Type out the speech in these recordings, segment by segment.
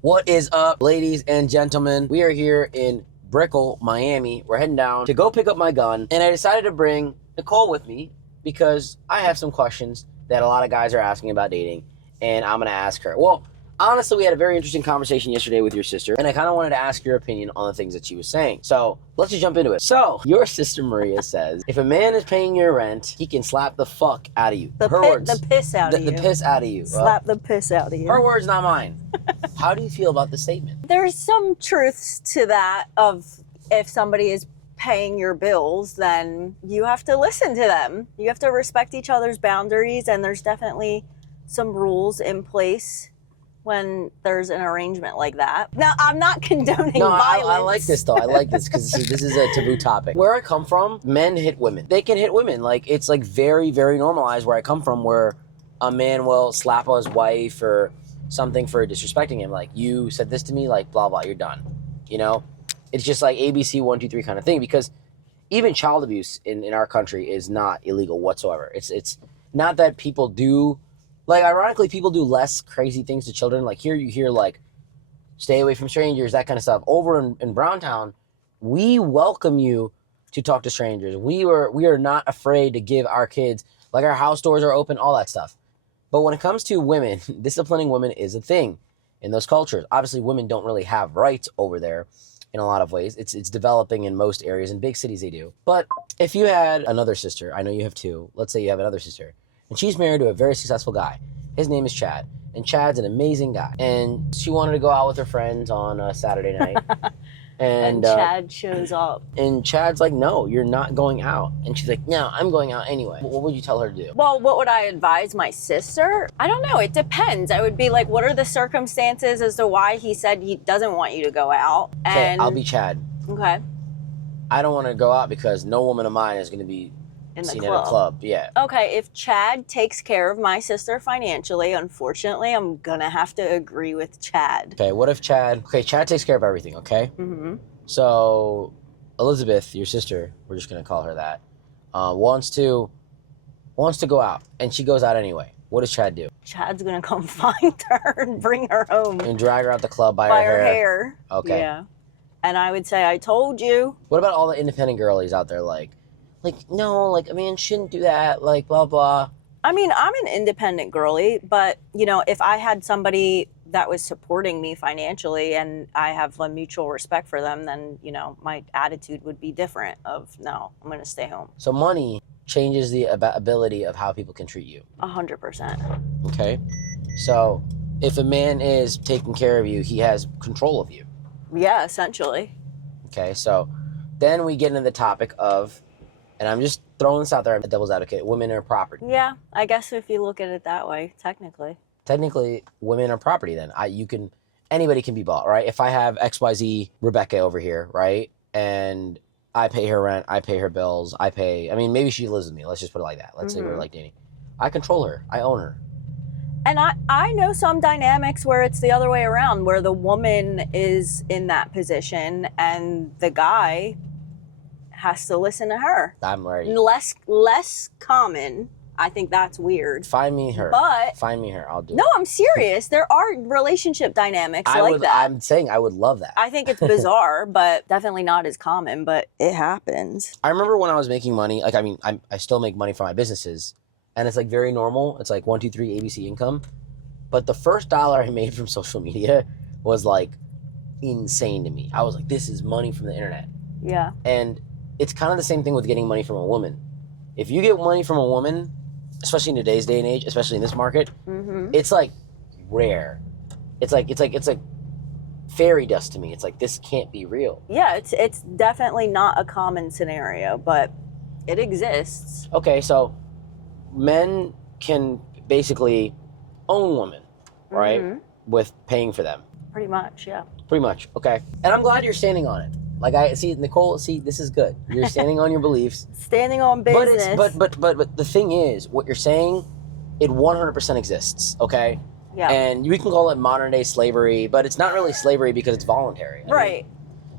What is up, ladies and gentlemen? We are here in Brickell, Miami. We're heading down to go pick up my gun, and I decided to bring Nicole with me because I have some questions that a lot of guys are asking about dating, and I'm gonna ask her. Well, honestly, we had a very interesting conversation yesterday with your sister, and I kind of wanted to ask your opinion on the things that she was saying. So let's just jump into it. So your sister Maria says, if a man is paying your rent, he can slap the fuck out of you. Her words. The piss out of you. The piss out of you. Slap the piss out of you. Her words, not mine. How do you feel about the statement? There's some truths to that of if somebody is paying your bills, then you have to listen to them. You have to respect each other's boundaries, and there's definitely some rules in place when there's an arrangement like that. Now, I'm not condoning violence. I like this though. I like this because this is a taboo topic. Where I come from, men hit women. They can hit women. Like, it's like very, very normalized where I come from, where a man will slap his wife or something for disrespecting him. Like, you said this to me, like, blah, blah, you're done. You know? It's just like ABC 1, 2, 3 kind of thing, because even child abuse in our country is not illegal whatsoever. It's not that people do, like, ironically, people do less crazy things to children. Like, here you hear, like, stay away from strangers, that kind of stuff. Over in Browntown, we welcome you to talk to strangers. We are not afraid to give our kids, like, our house doors are open, all that stuff. But when it comes to women, disciplining women is a thing in those cultures. Obviously, women don't really have rights over there in a lot of ways. It's developing in most areas. In big cities, they do. But if you had another sister, I know you have two. Let's say you have another sister, and she's married to a very successful guy. His name is Chad, and Chad's an amazing guy. And she wanted to go out with her friends on a Saturday night. And Chad shows up. And Chad's like, no, you're not going out. And she's like, no, I'm going out anyway. What would you tell her to do? Well, what would I advise my sister? I don't know. It depends. I would be like, what are the circumstances as to why he said he doesn't want you to go out? Okay, I'll be Chad. Okay. I don't want to go out because no woman of mine is going to be seen at a club. Yeah. Okay, if Chad takes care of my sister financially, unfortunately, I'm going to have to agree with Chad. Okay, what if Chad takes care of everything, okay? Mm-hmm. So Elizabeth, your sister, we're just going to call her that, wants to go out, and she goes out anyway. What does Chad do? Chad's going to come find her and bring her home. And drag her out the club by her hair. Okay. Yeah. And I would say, I told you. What about all the independent girlies out there, like, no, like, a man shouldn't do that, like, blah, blah. I mean, I'm an independent girly, but, you know, if I had somebody that was supporting me financially and I have a mutual respect for them, then, you know, my attitude would be different of, no, I'm going to stay home. So money changes the ability of how people can treat you. 100%. Okay. So if a man is taking care of you, he has control of you. Yeah, essentially. Okay, so then we get into the topic of, and I'm just throwing this out there, I'm a devil's advocate, women are property. Yeah, I guess if you look at it that way, technically. Technically, women are property then. Anybody can be bought, right? If I have XYZ Rebecca over here, right? And I pay her rent, I pay her bills, maybe she lives with me. Let's just put it like that. Let's say we're like dating. I control her. I own her. And I know some dynamics where it's the other way around, where the woman is in that position and the guy has to listen to her. I'm ready. Less common. I think that's weird. Find me her. But find me her. I'll do it. No, I'm serious. There are relationship dynamics like that. I'm saying I would love that. I think it's bizarre, but definitely not as common, but it happens. I remember when I was making money, like, I still make money from my businesses, and it's like very normal. It's like 1, 2, 3 ABC income. But the first dollar I made from social media was like insane to me. I was like, this is money from the internet. Yeah. And it's kind of the same thing with getting money from a woman. If you get money from a woman, especially in today's day and age, especially in this market, it's like rare. It's like fairy dust to me. It's like, this can't be real. Yeah, it's definitely not a common scenario, but it exists. Okay, so men can basically own women, right? With paying for them. Pretty much, yeah. Pretty much, okay. And I'm glad you're standing on it. Like, I see, Nicole, this is good. You're standing on your beliefs. Standing on business. But the thing is, what you're saying, it 100% exists, okay? Yeah. And we can call it modern day slavery, but it's not really slavery because it's voluntary. Right.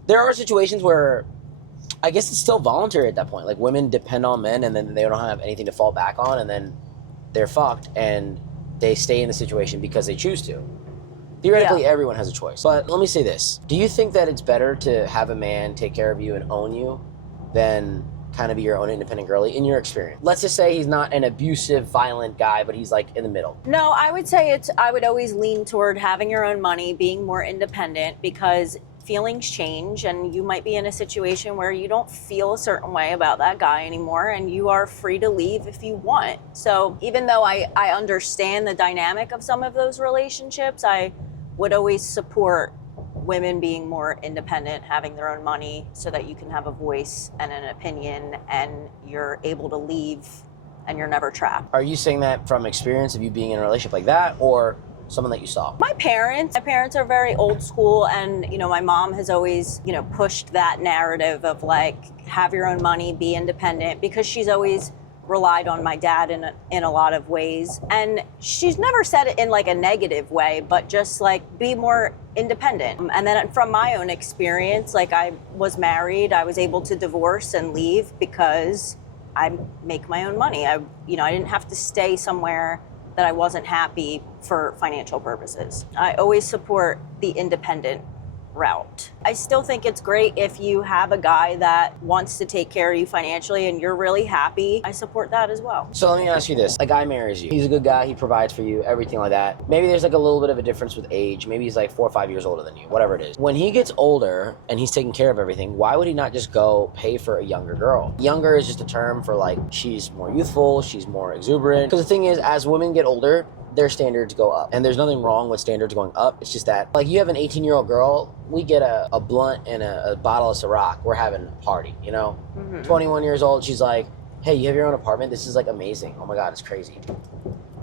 There are situations where I guess it's still voluntary at that point. Like, women depend on men and then they don't have anything to fall back on, and then they're fucked and they stay in the situation because they choose to. Theoretically, everyone has a choice. But let me say this. Do you think that it's better to have a man take care of you and own you than kind of be your own independent girly in your experience? Let's just say he's not an abusive, violent guy, but he's like in the middle. No, I would say I would always lean toward having your own money, being more independent, because feelings change and you might be in a situation where you don't feel a certain way about that guy anymore and you are free to leave if you want. So even though I understand the dynamic of some of those relationships, I would always support women being more independent, having their own money so that you can have a voice and an opinion and you're able to leave and you're never trapped. Are you saying that from experience of you being in a relationship like that, or someone that you saw? My parents are very old school, and my mom has always pushed that narrative of like have your own money, be independent, because she's always relied on my dad in a lot of ways, and she's never said it in like a negative way, but just like be more independent. And then from my own experience, like I was married, I was able to divorce and leave because I make my own money. I didn't have to stay somewhere that I wasn't happy for financial purposes. I always support the independent route. I still think it's great if you have a guy that wants to take care of you financially and you're really happy. I support that as well. So let me ask you this. A guy marries you. He's a good guy. He provides for you, everything like that. Maybe there's like a little bit of a difference with age. Maybe he's like 4 or 5 years older than you, whatever it is. When he gets older and he's taking care of everything, why would he not just go pay for a younger girl? Younger is just a term for like she's more youthful, she's more exuberant. Because the thing is, as women get older, their standards go up. And there's nothing wrong with standards going up. It's just that, like, you have an 18-year-old girl, we get a blunt and a bottle of Ciroc, we're having a party, 21 years old, she's like, hey, you have your own apartment? This is like amazing. Oh my God, it's crazy.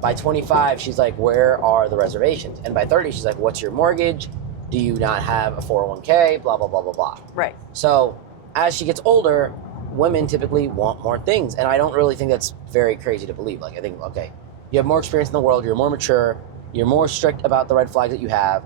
By 25, she's like, where are the reservations? And by 30, she's like, what's your mortgage? Do you not have a 401k? Blah, blah, blah, blah, blah. Right. So as she gets older, women typically want more things. And I don't really think that's very crazy to believe. Like, I think, okay, you have more experience in the world, you're more mature, you're more strict about the red flags that you have.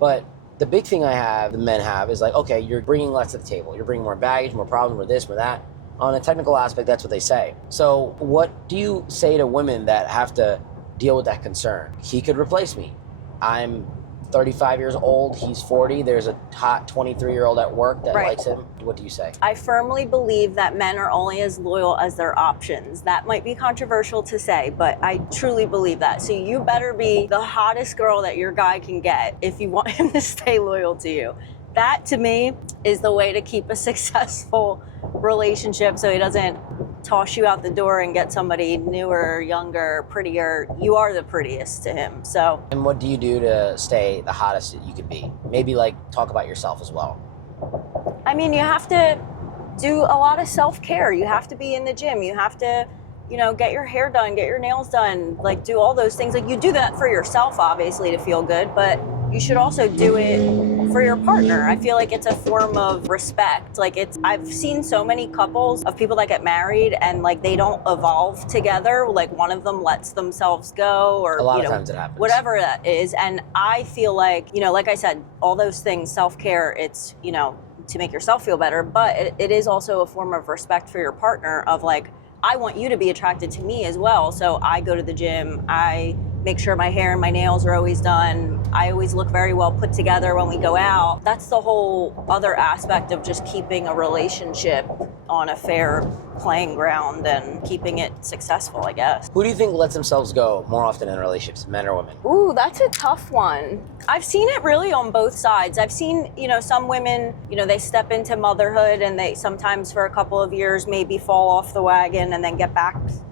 But the big thing the men have, is like, okay, you're bringing less to the table. You're bringing more baggage, more problems, more this, more that. On a technical aspect, that's what they say. So what do you say to women that have to deal with that concern? He could replace me. I'm 35 years old, he's 40, there's a hot 23-year-old at work that likes him. What do you say? I firmly believe that men are only as loyal as their options. That might be controversial to say, but I truly believe that. So you better be the hottest girl that your guy can get if you want him to stay loyal to you. That, to me, is the way to keep a successful relationship so he doesn't toss you out the door and get somebody newer, younger, prettier. You are the prettiest to him. So. And what do you do to stay the hottest that you could be? Maybe like talk about yourself as well. I mean, you have to do a lot of self-care. You have to be in the gym. You have to, get your hair done, get your nails done, like do all those things. Like you do that for yourself, obviously, to feel good, but you should also do it for your partner. I feel like it's a form of respect. Like I've seen so many couples of people that get married and like they don't evolve together. Like one of them lets themselves go, or a lot of times it happens. Whatever that is. And I feel like, like I said, all those things, self-care, it's, to make yourself feel better, but it is also a form of respect for your partner of like, I want you to be attracted to me as well. So I go to the gym, I make sure my hair and my nails are always done. I always look very well put together when we go out. That's the whole other aspect of just keeping a relationship on a fair playing ground and keeping it successful, I guess. Who do you think lets themselves go more often in relationships, men or women? Ooh, that's a tough one. I've seen it really on both sides. I've seen, some women, they step into motherhood and they sometimes for a couple of years maybe fall off the wagon and then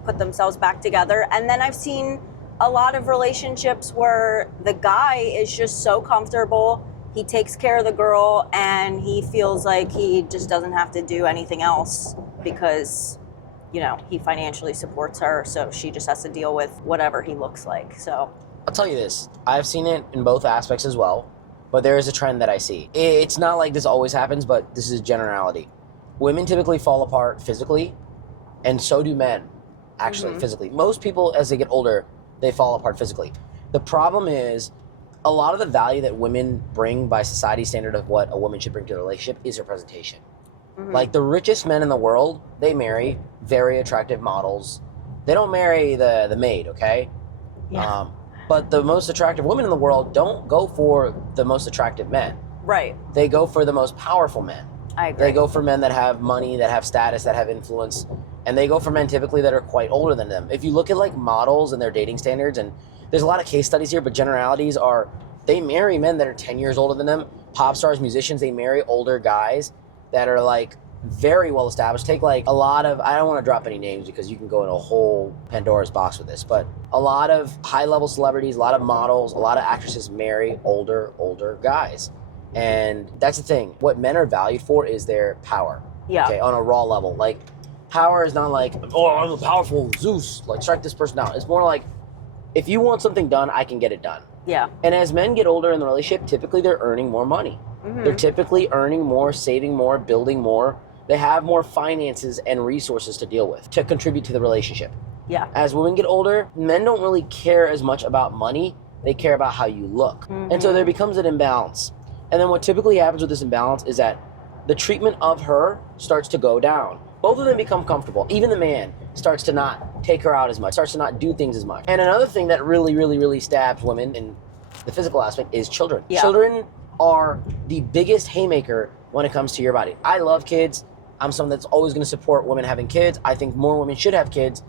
put themselves back together. And then I've seen a lot of relationships where the guy is just so comfortable, he takes care of the girl and he feels like he just doesn't have to do anything else because, he financially supports her, so she just has to deal with whatever he looks like. So I'll tell you this, I've seen it in both aspects as well, but there is a trend that I see. It's not like this always happens, but this is a generality. Women typically fall apart physically, and so do men, actually, physically. Most people, as they get older, they fall apart physically. The problem is, a lot of the value that women bring by society's standard of what a woman should bring to a relationship is her presentation. Like the richest men in the world, they marry very attractive models. They don't marry the maid, okay? Yeah. But the most attractive women in the world don't go for the most attractive men. Right. They go for the most powerful men. I agree. They go for men that have money, that have status, that have influence. And they go for men typically that are quite older than them. If you look at like models and their dating standards, and there's a lot of case studies here, but generalities are they marry men that are 10 years older than them. Pop stars, musicians, they marry older guys that are like very well established. Take like a lot of, I don't want to drop any names because you can go in a whole Pandora's box with this, but a lot of high level celebrities, a lot of models, a lot of actresses marry older guys. And that's the thing. What men are valued for is their power. Yeah. Okay, on a raw level. Like, power is not like, oh, I'm a powerful Zeus, like strike this person down. It's more like, if you want something done, I can get it done. Yeah. And as men get older in the relationship, typically they're earning more money. Mm-hmm. They're typically earning more, saving more, building more. They have more finances and resources to deal with, to contribute to the relationship. Yeah. As women get older, men don't really care as much about money. They care about how you look. Mm-hmm. And so there becomes an imbalance. And then what typically happens with this imbalance is that the treatment of her starts to go down. Both of them become comfortable. Even the man starts to not take her out as much, starts to not do things as much. And another thing that really stabs women in the physical aspect is children. Yeah. Children are the biggest haymaker when it comes to your body. I love kids. I'm someone that's always going to support women having kids. I think more women should have kids.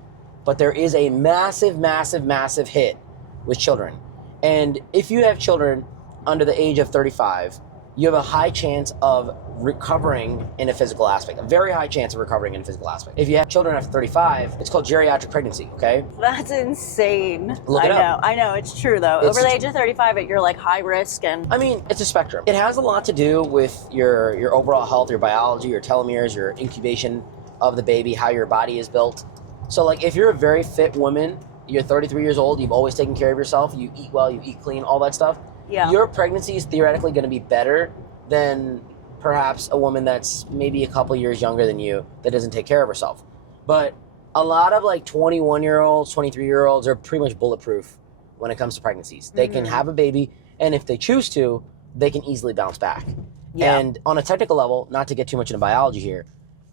But there is a massive hit with children. And if you have children under the age of 35, you have a high chance of recovering in a physical aspect, a very high chance of recovering in a physical aspect. If you have children after 35, it's called geriatric pregnancy, okay? That's insane. Look it up. I know, it's true though. It's- Over the age of 35, you're like high risk and... I mean, it's a spectrum. It has a lot to do with your overall health, your biology, your telomeres, your incubation of the baby, how your body is built. So like if you're a very fit woman, you're 33 years old, you've always taken care of yourself, you eat well, you eat clean, all that stuff, Yeah. your pregnancy is theoretically going to be better than perhaps a woman that's maybe a couple years younger than you that doesn't take care of herself. But a lot of like 21-year-olds, 23-year-olds are pretty much bulletproof when it comes to pregnancies. They can have a baby, and if they choose to, they can easily bounce back. Yeah. And on a technical level, not to get too much into biology here,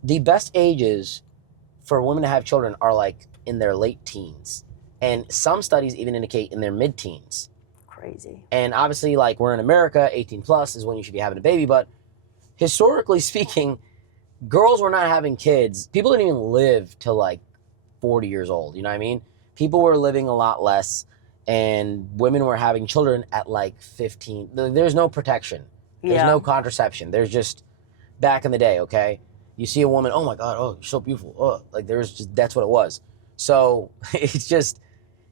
the best ages for women to have children are like in their late teens. And some studies even indicate in their mid-teens. Crazy. And obviously, like, we're in America, 18 plus is when you should be having a baby. But historically speaking, girls were not having kids. People didn't even live till like 40 years old. You know what I mean? People were living a lot less, and women were having children at like 15. There's no protection. There's no contraception. There's just, back in the day, okay? You see a woman, oh my God, oh, you're so beautiful. Oh, like there's just, that's what it was. So it's just,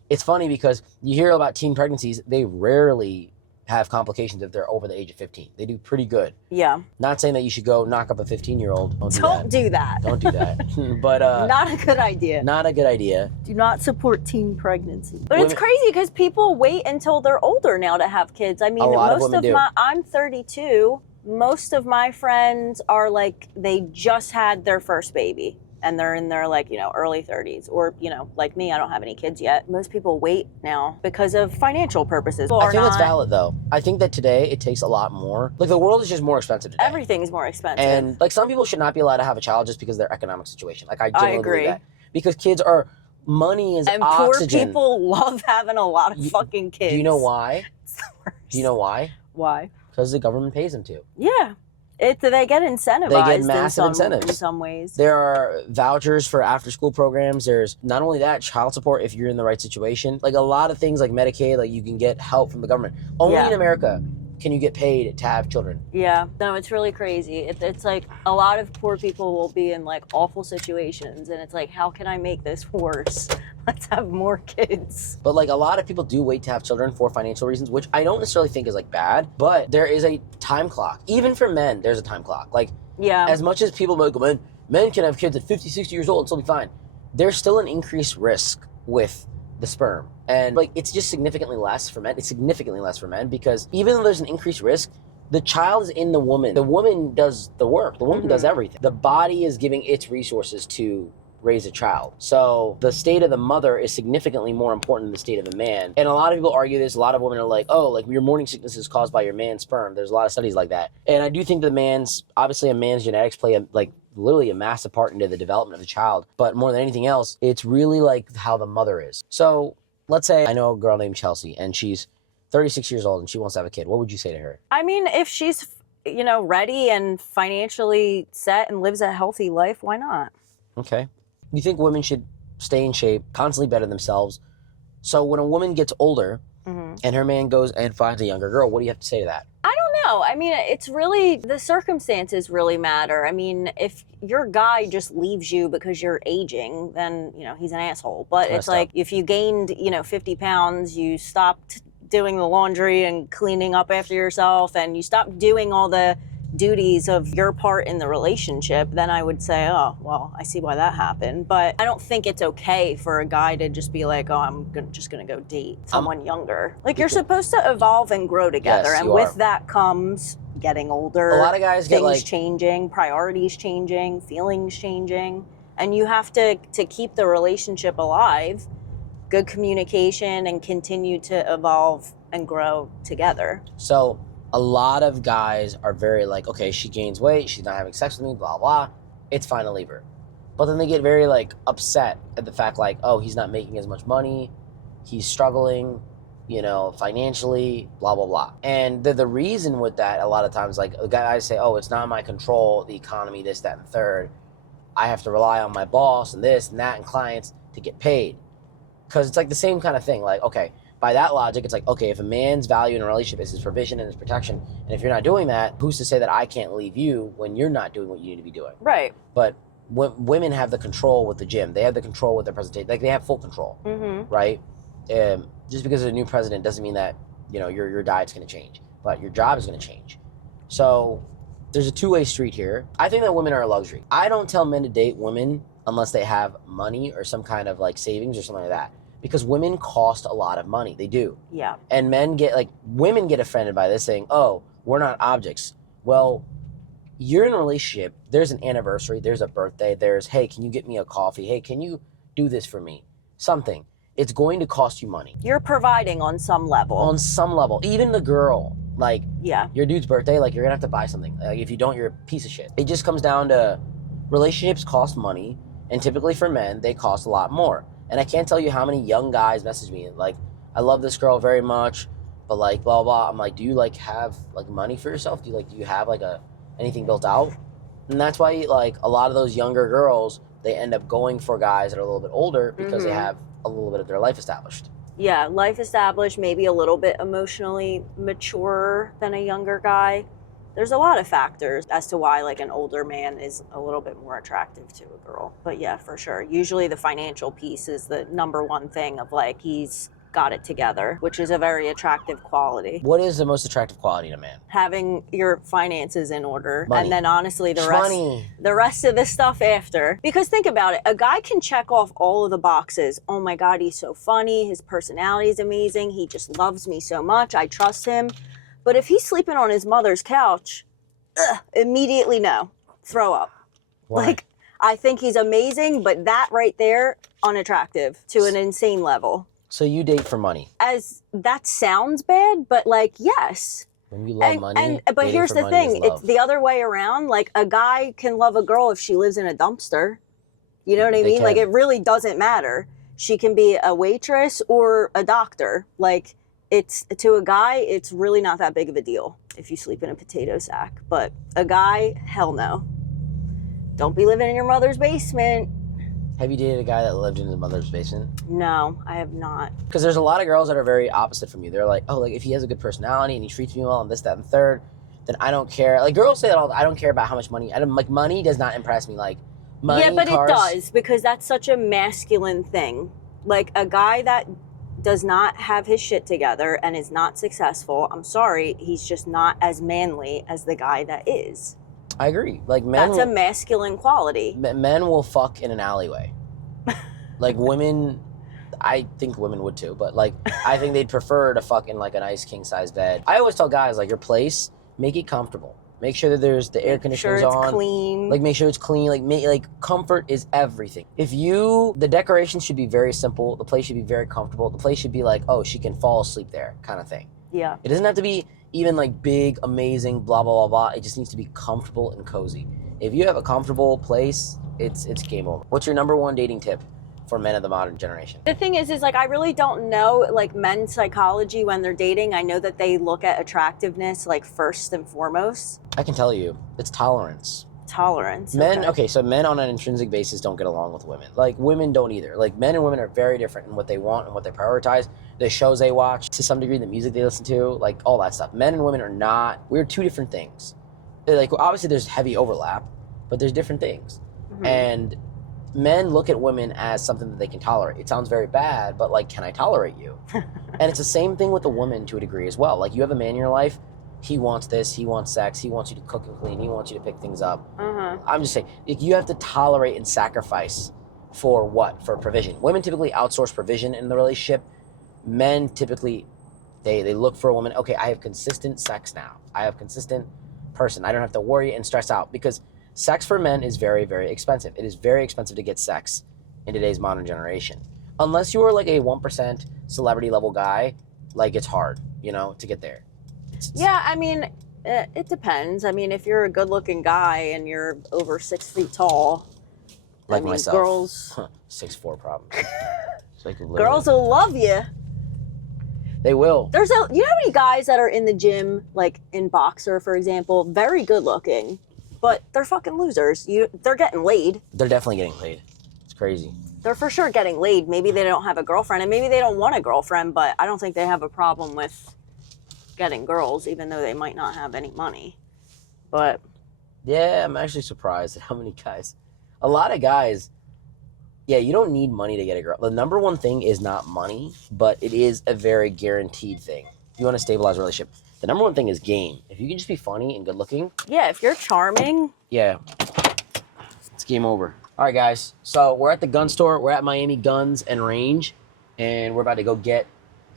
it's funny because you hear about teen pregnancies, they rarely have complications if they're over the age of 15. They do pretty good. Yeah. Not saying that you should go knock up a 15-year-old. Don't do that. Don't do that. But Not a good idea. not a good idea. Do not support teen pregnancy. But it's Women- crazy because people wait until they're older now to have kids. I mean, A lot of most women do. I'm 32. Most of my friends are like, they just had their first baby and they're in their like, early 30s, or, like me, I don't have any kids yet. Most people wait now because of financial purposes. I think that's valid though. I think that today it takes a lot more. Like the world is just more expensive today. Everything's more expensive. And like some people should not be allowed to have a child just because of their economic situation. Like I genuinely agree. believe that. Because kids are, money is And oxygen. poor people love having a lot of fucking kids. Do you know why? It's the worst. Do you know why? Why? Because the government pays them to. Yeah. They get incentivized They get massive incentives. in some ways. There are vouchers for after-school programs. There's not only that, child support if you're in the right situation. Like a lot of things like Medicaid, like you can get help from the government. Only in America can you get paid to have children. Yeah, no, it's really crazy. It's like a lot of poor people will be in like awful situations, and it's like, how can I make this worse? Let's have more kids. But like a lot of people do wait to have children for financial reasons, which I don't necessarily think is like bad, but there is a time clock. Even for men, there's a time clock. Like as much as people might go, men can have kids at 50, 60 years old and still be fine. There's still an increased risk with the sperm. And like it's just significantly less for men. It's significantly less for men because even though there's an increased risk, the child is in the woman. The woman does the work. The woman does everything. The body is giving its resources to raise a child. So the state of the mother is significantly more important than the state of the man. And a lot of people argue this. A lot of women are like, oh, like your morning sickness is caused by your man's sperm. There's a lot of studies like that. And I do think a man's genetics play literally a massive part into the development of the child. But more than anything else, it's really like how the mother is. So Let's say I know a girl named Chelsea and she's 36 years old and she wants to have a kid. What would you say to her? I mean, if she's, ready and financially set and lives a healthy life, why not? Okay. You think women should stay in shape, constantly better themselves? So when a woman gets older and her man goes and finds a younger girl, what do you have to say to that? I don't know. I mean, it's really, the circumstances really matter. I mean, if your guy just leaves you because you're aging, then, he's an asshole. But it's like, if you gained, 50 pounds, you stopped doing the laundry and cleaning up after yourself, and you stopped doing all the duties of your part in the relationship, then I would say, oh, well, I see why that happened. But I don't think it's okay for a guy to just be like, oh, just gonna go date someone younger. Like, you're supposed to evolve and grow together. Yes, and with that comes getting older. A lot of guys get things changing, priorities changing, feelings changing. And you have to keep the relationship alive, good communication, and continue to evolve and grow together. So a lot of guys are very like, okay, she gains weight, she's not having sex with me, blah, blah. It's fine to leave her. But then they get very like upset at the fact like, oh, he's not making as much money, he's struggling, financially, blah, blah, blah. And the reason with that, a lot of times, like guys say, oh, it's not in my control, the economy, this, that, and the third. I have to rely on my boss and this and that and clients to get paid. Because it's like the same kind of thing. Like, okay, by that logic, it's like, okay, if a man's value in a relationship is his provision and his protection, and if you're not doing that, who's to say that I can't leave you when you're not doing what you need to be doing? Right. But women have the control with the gym. They have the control with their presentation. Like, they have full control, right? Just because there's a new president doesn't mean that, your diet's going to change. But your job is going to change. So there's a two-way street here. I think that women are a luxury. I don't tell men to date women unless they have money or some kind of like savings or something like that. Because women cost a lot of money. They do. Yeah. And women get offended by this saying, oh, we're not objects. Well, you're in a relationship. There's an anniversary. There's a birthday. There's, hey, can you get me a coffee? Hey, can you do this for me? Something. It's going to cost you money. You're providing on some level. On some level. Even the girl, like, your dude's birthday, like, you're going to have to buy something. Like, if you don't, you're a piece of shit. It just comes down to relationships cost money. And typically for men, they cost a lot more. And I can't tell you how many young guys message me like, I love this girl very much, but like blah blah. I'm like, do you like have like money for yourself? Do you have like anything built out? And that's why like a lot of those younger girls, they end up going for guys that are a little bit older because they have a little bit of their life established. Yeah, life established, maybe a little bit emotionally mature than a younger guy. There's a lot of factors as to why like an older man is a little bit more attractive to a girl. But yeah, for sure. Usually the financial piece is the number one thing of like, he's got it together, which is a very attractive quality. What is the most attractive quality in a man? Having your finances in order. Money. And then honestly, the rest of the stuff after. Because think about it, a guy can check off all of the boxes. Oh my God, he's so funny. His personality is amazing. He just loves me so much. I trust him. But if he's sleeping on his mother's couch, immediately no. Throw up. Why? Like, I think he's amazing, but that right there, unattractive to an insane level. So you date for money? As that sounds bad, but like, yes. When you love money, but here's the thing, it's the other way around. Like, a guy can love a girl if she lives in a dumpster. You know what I mean? Like, it really doesn't matter. She can be a waitress or a doctor. Like, it's to a guy, it's really not that big of a deal if you sleep in a potato sack. But a guy, hell no. Don't be living in your mother's basement. Have you dated a guy that lived in his mother's basement? No, I have not. Because there's a lot of girls that are very opposite from you. They're like, oh, like if he has a good personality and he treats me well and this, that, and third, then I don't care. Like girls say that all. I don't care about how much money. Like money does not impress me. Like money, yeah, but cars. It does, because that's such a masculine thing. Like a guy that does not have his shit together and is not successful, I'm sorry, he's just not as manly as the guy that is. I agree. Like men, that's a masculine quality. Men will fuck in an alleyway. Like women, I think women would too, but like I think they'd prefer to fuck in like a nice king size bed. I always tell guys like your place, make it comfortable. Make sure that there's the air conditioners on. Make sure it's clean. Like make sure it's clean. Like comfort is everything. The decorations should be very simple. The place should be very comfortable. The place should be like, oh, she can fall asleep there, kind of thing. Yeah. It doesn't have to be even like big, amazing, blah blah blah blah. It just needs to be comfortable and cozy. If you have a comfortable place, it's game over. What's your number one dating tip for men of the modern generation. The thing is like I really don't know like men's psychology when they're dating. I know that they look at attractiveness like first and foremost. I can tell you, it's tolerance. Tolerance. Men, okay, so men on an intrinsic basis don't get along with women. Like, women don't either. Like, men and women are very different in what they want and what they prioritize, the shows they watch, to some degree, the music they listen to, like, all that stuff. Men and women are not, we're two different things. Like, obviously, there's heavy overlap, but there's different things. Mm-hmm. And men look at women as something that they can tolerate. It sounds very bad, but, like, can I tolerate you? And it's the same thing with a woman to a degree as well. Like, you have a man in your life, he wants this, he wants sex, he wants you to cook and clean, he wants you to pick things up. I'm just saying, you have to tolerate and sacrifice for what? For provision. Women typically outsource provision in the relationship. Men typically, they look for a woman, okay, I have consistent sex now. I have consistent person. I don't have to worry and stress out, because sex for men is very, very expensive. It is very expensive to get sex in today's modern generation. Unless you are like a 1% celebrity level guy, like it's hard, you know, to get there. Yeah, I mean, it depends. I mean, if you're a good-looking guy and you're over 6 feet tall, like I mean, myself, girls 6'4" probably. Like girls will love you. They will. You know how many guys that are in the gym, like in boxer, for example, very good-looking, but they're fucking losers. They're getting laid. They're definitely getting laid. It's crazy. They're for sure getting laid. Maybe they don't have a girlfriend, and maybe they don't want a girlfriend, but I don't think they have a problem with getting girls, even though they might not have any money. But yeah, I'm actually surprised at how many guys. A lot of guys, yeah, you don't need money to get a girl. The number one thing is not money, but it is a very guaranteed thing. If you want to stabilize a relationship, the number one thing is game. If you can just be funny and good looking. Yeah, if you're charming. Yeah, it's game over. All right, guys. So we're at the gun store. We're at Miami Guns and Range, and we're about to go get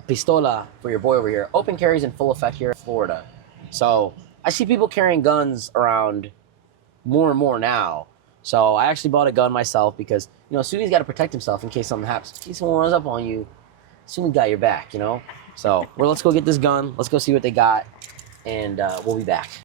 pistola for your boy over here. Open carries in full effect here in Florida. So I see people carrying guns around more and more now. So I actually bought a gun myself because, you know, Sumedh's got to protect himself in case something happens. In case someone runs up on you, Sumedh got your back, you know? So let's go get this gun. Let's go see what they got, and we'll be back.